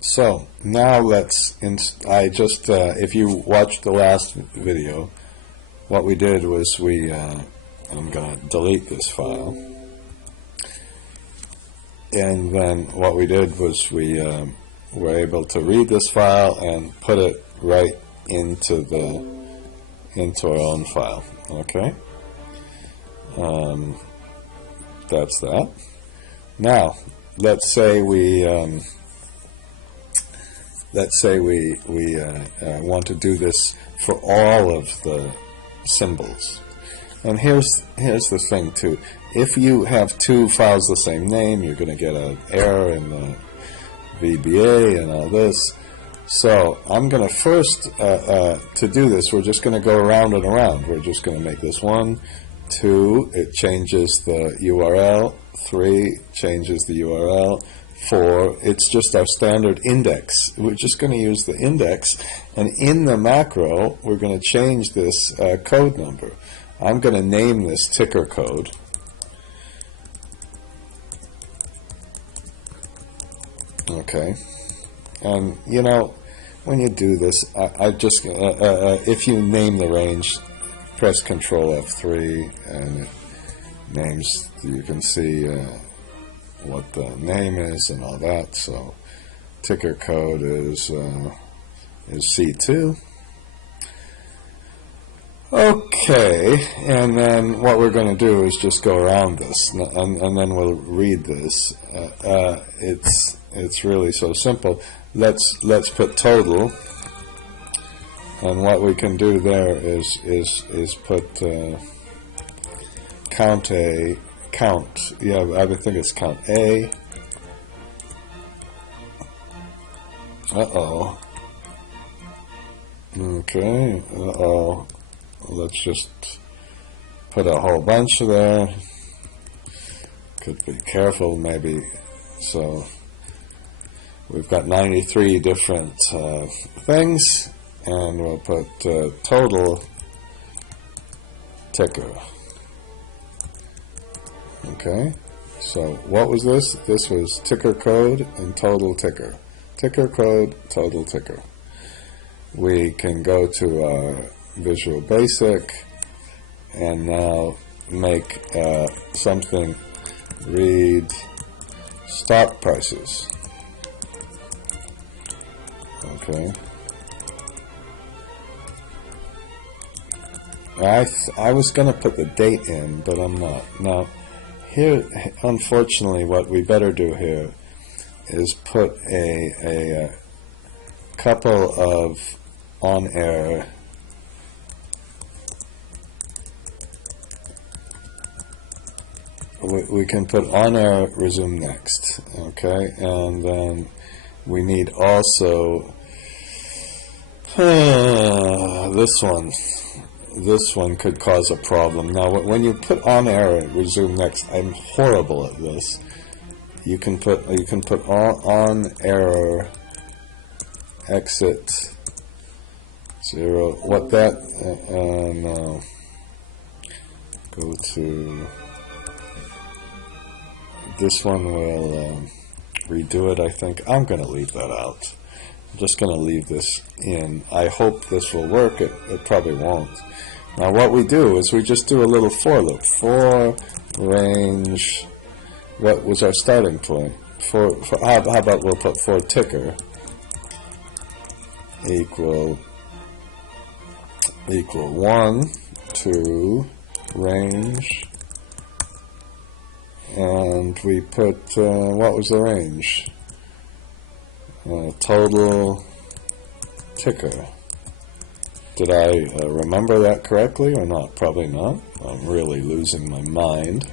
So now if you watched the last video, what we did was I'm going to delete this file. And then what we did was we were able to read this file and put it right into our own file. Okay, that's that. Now let's say we want to do this for all of the symbols. And here's the thing too. If you have two files the same name, you're going to get an error in the VBA and all this. So I'm going to first, to do this, we're just going to go around and around. We're just going to make this 1, 2, it changes the URL, 3, changes the URL, 4, it's just our standard index. We're just going to use the index, and in the macro, we're going to change this code number. I'm going to name this ticker code. Okay, and you know, when you do this, I just if you name the range, press Control F3, and it names. You can see what the name is and all that. So ticker code is C2. Okay, and then what we're going to do is just go around this, and then we'll read this. It's really so simple. Let's put total, and what we can do there is put count. Yeah, I would think it's count A. Okay. Let's just put a whole bunch there. Could be careful, maybe. So we've got 93 different things, and we'll put total ticker. Okay, so what was this? This was ticker code and total ticker. Ticker code, total ticker. We can go to our Visual Basic and now make something read stock prices. Okay. I was going to put the date in, but I'm not. Now, here, unfortunately, what we better do here is put a couple of on-air we can put on-air resume next, okay, and then we need also this one could cause a problem. Now when you put on-air resume next, I'm horrible at this. You can put on error exit 0. What that no. Go to this one. Will redo it. I think I'm going to leave that out. I'm just going to leave this in. I hope this will work. It probably won't. Now what we do is we just do a little for loop. For range. What was our starting point? How about we'll put for ticker equal 1 to range, and we put what was the range? Total ticker. Did I remember that correctly or not? Probably not. I'm really losing my mind.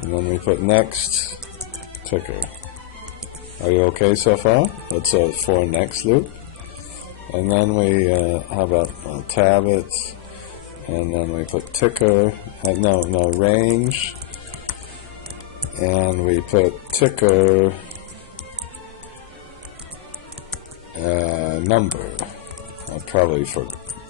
And then we put next ticker. Are you okay so far? Let's for next loop. And then we how about tab it, and then we put ticker. No range, and we put ticker number. I probably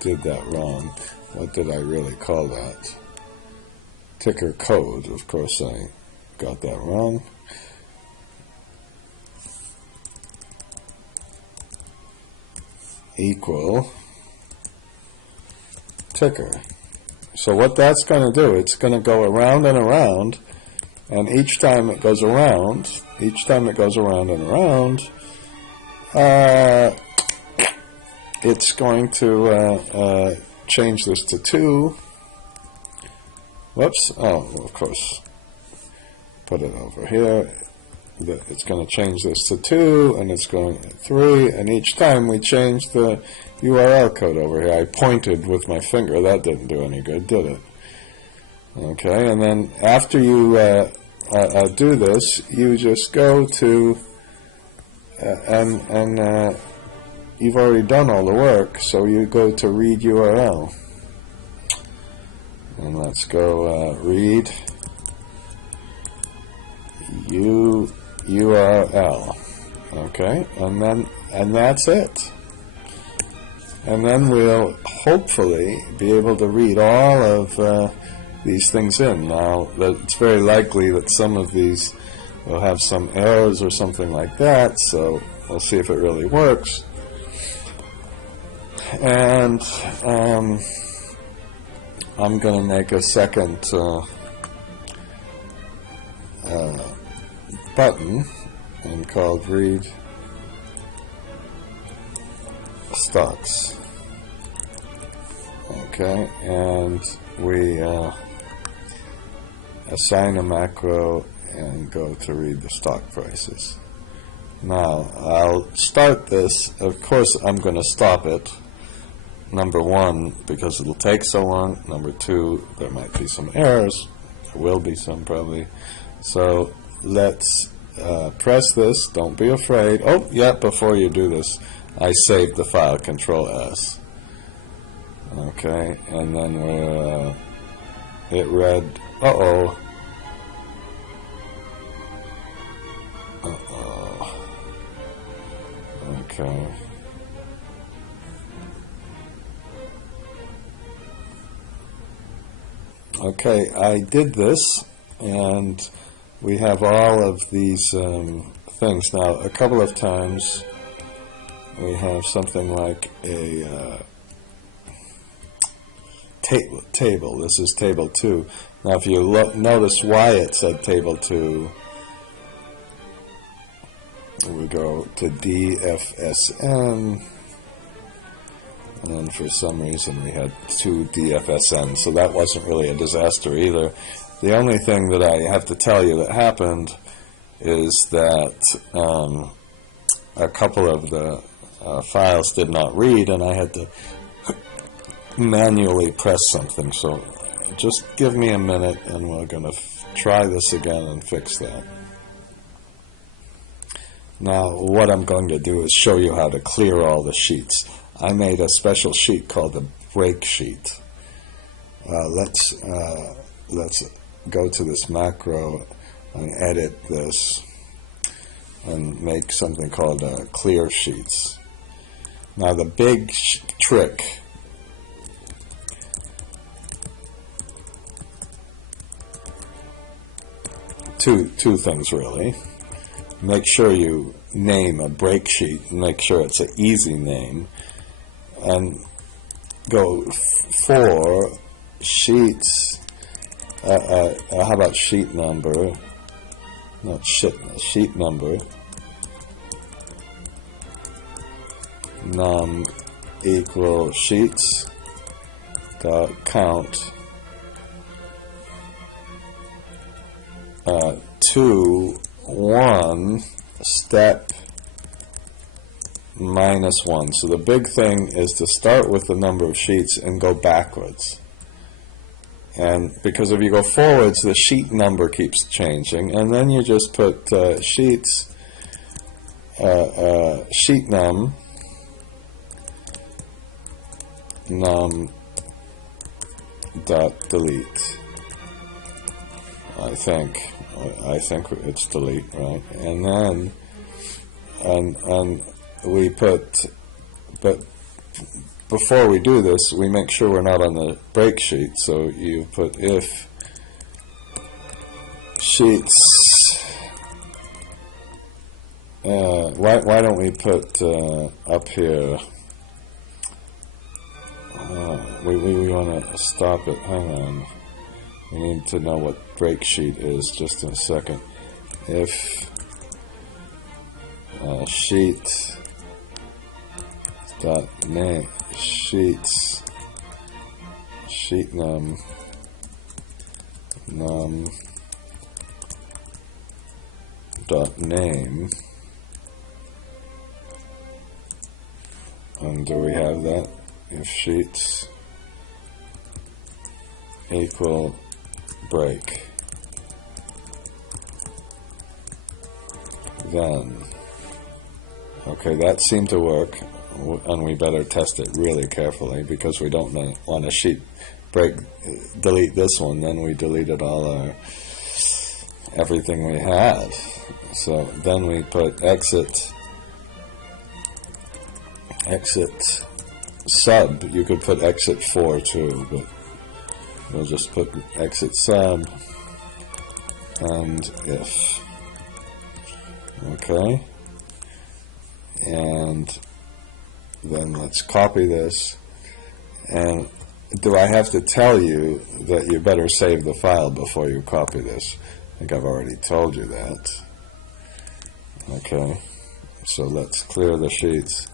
did that wrong. What did I really call that? Ticker code. Of course I got that wrong. equal ticker. So what that's going to do, it's going to go around and around, and each time it goes around and around, it's going to change this to 2. Whoops. Oh, of course. Put it over here. It's going to change this to 2, and it's going to 3, and each time we change the URL code over here. I pointed with my finger. That didn't do any good, did it? Okay, and then after you do this, you just go to, and you've already done all the work, so you go to read URL. And let's go read URL. Okay, and that's it. And then we'll hopefully be able to read all of these things in. Now, it's very likely that some of these will have some errors or something like that, so we'll see if it really works. And I'm going to make a second button and called read stocks. Okay, and we assign a macro and go to read the stock prices. Now, I'll start this. Of course, I'm going to stop it. Number 1, because it'll take so long. Number 2, there might be some errors. There will be some, probably. So let's press this. Don't be afraid. Oh, yeah, before you do this, I saved the file, Control S. Okay, and then we're, it read, uh-oh. Okay. Okay, I did this, and we have all of these things. Now, a couple of times we have something like a table. This is table 2. Now, if you notice why it said table 2, we go to DFSN, and for some reason we had 2 DFSN, so that wasn't really a disaster either. The only thing that I have to tell you that happened is that a couple of the files did not read, and I had to manually press something. So just give me a minute, and we're going to try this again and fix that. Now, what I'm going to do is show you how to clear all the sheets. I made a special sheet called the break sheet. Let's go to this macro and edit this and make something called clear sheets. Now, the big trick two things really. Make sure you name a break sheet, make sure it's an easy name, and go for sheets. How about sheet number? Not sheet number. Num equal sheets dot count 2 1 step -1. So the big thing is to start with the number of sheets and go backwards. And because if you go forwards, the sheet number keeps changing, and then you just put sheets sheet num dot delete. I think it's delete, right? And then and we put, but before we do this, we make sure we're not on the break sheet. So you put if sheets. Why don't we put up here we want to stop it. Hang on. We need to know what break sheet is just in a second. If sheet dot name sheets sheet num dot name, and do we have that? If sheets equal break, then okay, that seemed to work, and we better test it really carefully because we don't want a sheet break. Delete this one, then we deleted all everything we had. So then we put exit sub. You could put exit 4 too, but we'll just put exit sub and if. Okay, and then let's copy this. And do I have to tell you that you better save the file before you copy this? I think I've already told you that. Okay, so let's clear the sheets.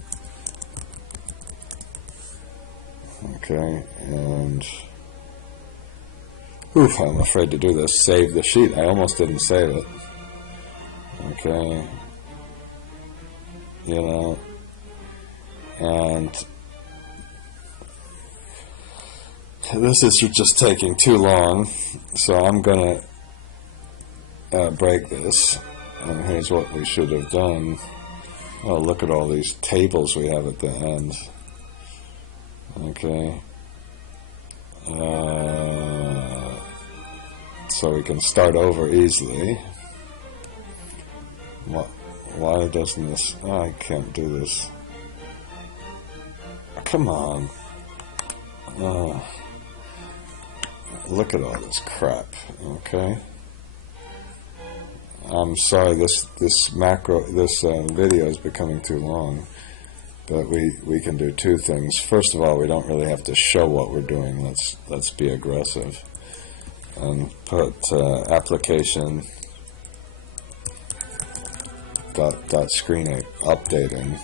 Okay, and oof, I'm afraid to do this. Save the sheet. I almost didn't save it. Okay, you know, and this is just taking too long, so I'm gonna break this. And here's what we should have done. Oh, look at all these tables we have at the end. Okay. So we can start over easily. Why doesn't this... Oh, I can't do this. Come on. Look at all this crap. Okay. I'm sorry, this video is becoming too long, but we can do two things. First of all, we don't really have to show what we're doing. Let's be aggressive and put application dot screen updating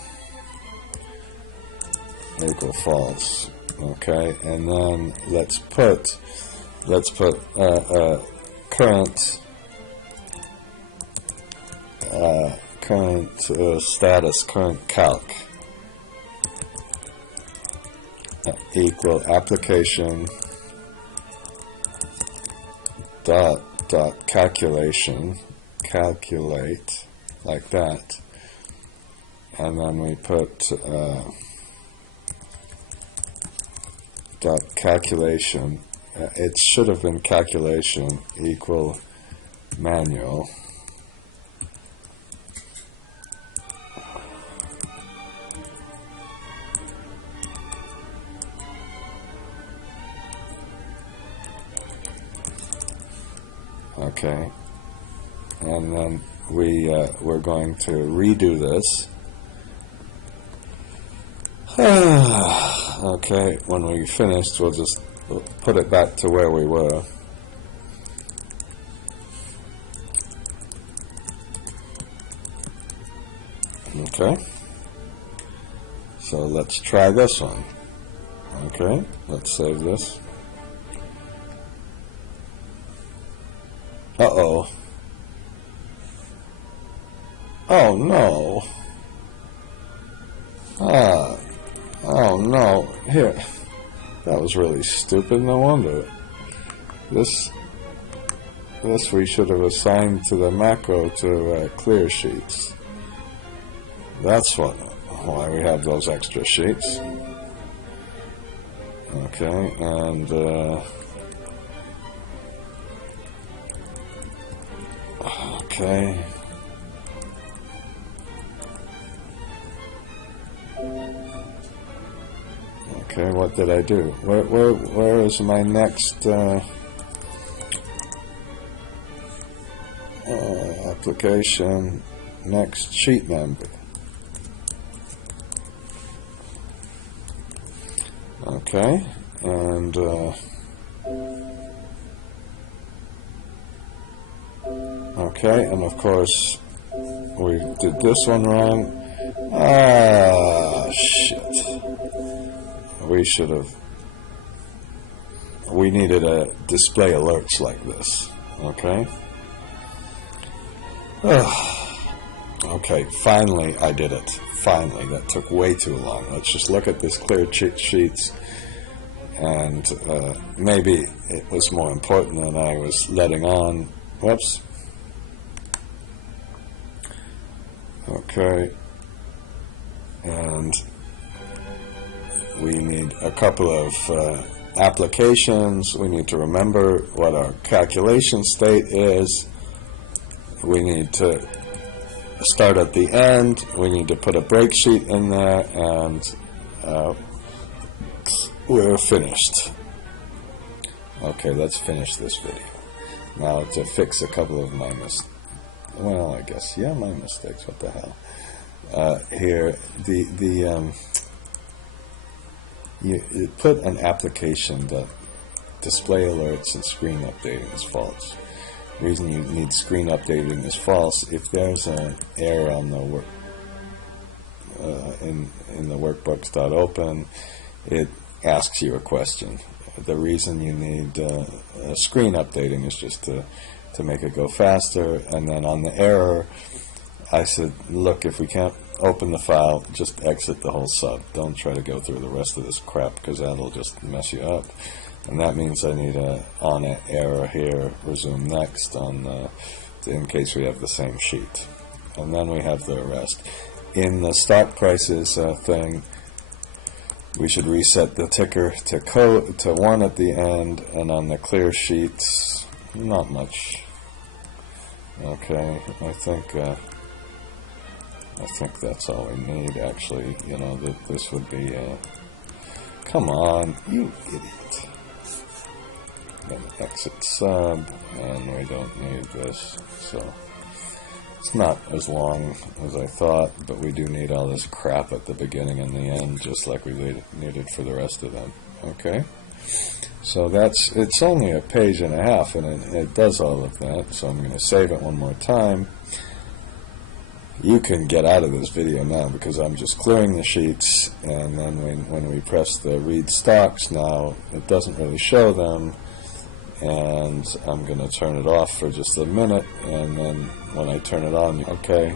equal false. Okay, and then let's put current status, current calc equal application dot calculation, calculate, like that, and then we put dot calculation. It should have been calculation equal manual. Okay, and then we're going to redo this. Okay, when we finished, we'll just put it back to where we were. Okay, so let's try this one. Okay, let's save this. Uh-oh. Oh no. Oh no. Here. That was really stupid, no wonder. This we should have assigned to the macro to clear sheets. That's why we have those extra sheets. Okay, and okay. Okay, what did I do? Where is my next application? Next sheet number. Okay, And okay, and of course we did this one wrong. Ah, shit. We needed a display alerts like this. Okay. Okay, finally I did it. Finally, that took way too long. Let's just look at this clear cheat sheets, and maybe it was more important than I was letting on. Whoops. Okay, and we need a couple of applications. We need to remember what our calculation state is. We need to start at the end. We need to put a break sheet in there, and we're finished. Okay, let's finish this video. Now to fix a couple of my mistakes. Well, I guess, yeah, my mistakes, what the hell. Here, you put an application that display alerts and screen updating is false. The reason you need screen updating is false. If there's an error on the work in the workbooks.open, it asks you a question. The reason you need screen updating is just to make it go faster. And then on the error, I said, look, if we can't open the file, just exit the whole sub. Don't try to go through the rest of this crap, because that'll just mess you up. And that means I need a on an error here, resume next on in case we have the same sheet. And then we have the rest. In the stock prices thing, we should reset the ticker to 1 at the end, and on the clear sheets, not much. Okay, I think that's all we need, actually. You know, that this would be come on, you idiot. Then exit sub, and we don't need this, so it's not as long as I thought, but we do need all this crap at the beginning and the end, just like we needed for the rest of them. Okay, so it's only a page and a half, and it does all of that. So I'm going to save it one more time. You can get out of this video now, because I'm just clearing the sheets, and then when we press the read stocks now, it doesn't really show them. And I'm going to turn it off for just a minute, and then when I turn it on, okay,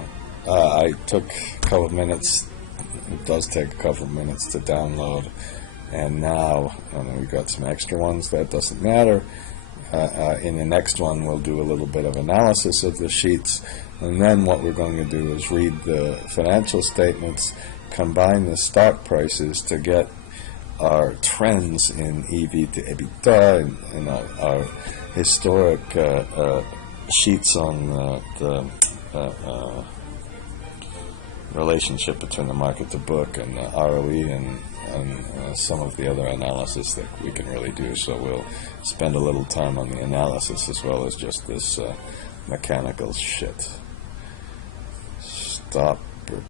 I took a couple of minutes. It does take a couple of minutes to download, and now we've got some extra ones. That doesn't matter. In the next one, we'll do a little bit of analysis of the sheets, and then what we're going to do is read the financial statements, combine the stock prices to get our trends in EV to EBITDA, and our historic sheets on the relationship between the market to book and the ROE, and some of the other analysis that we can really do. So we'll spend a little time on the analysis as well as just this mechanical shit. Stop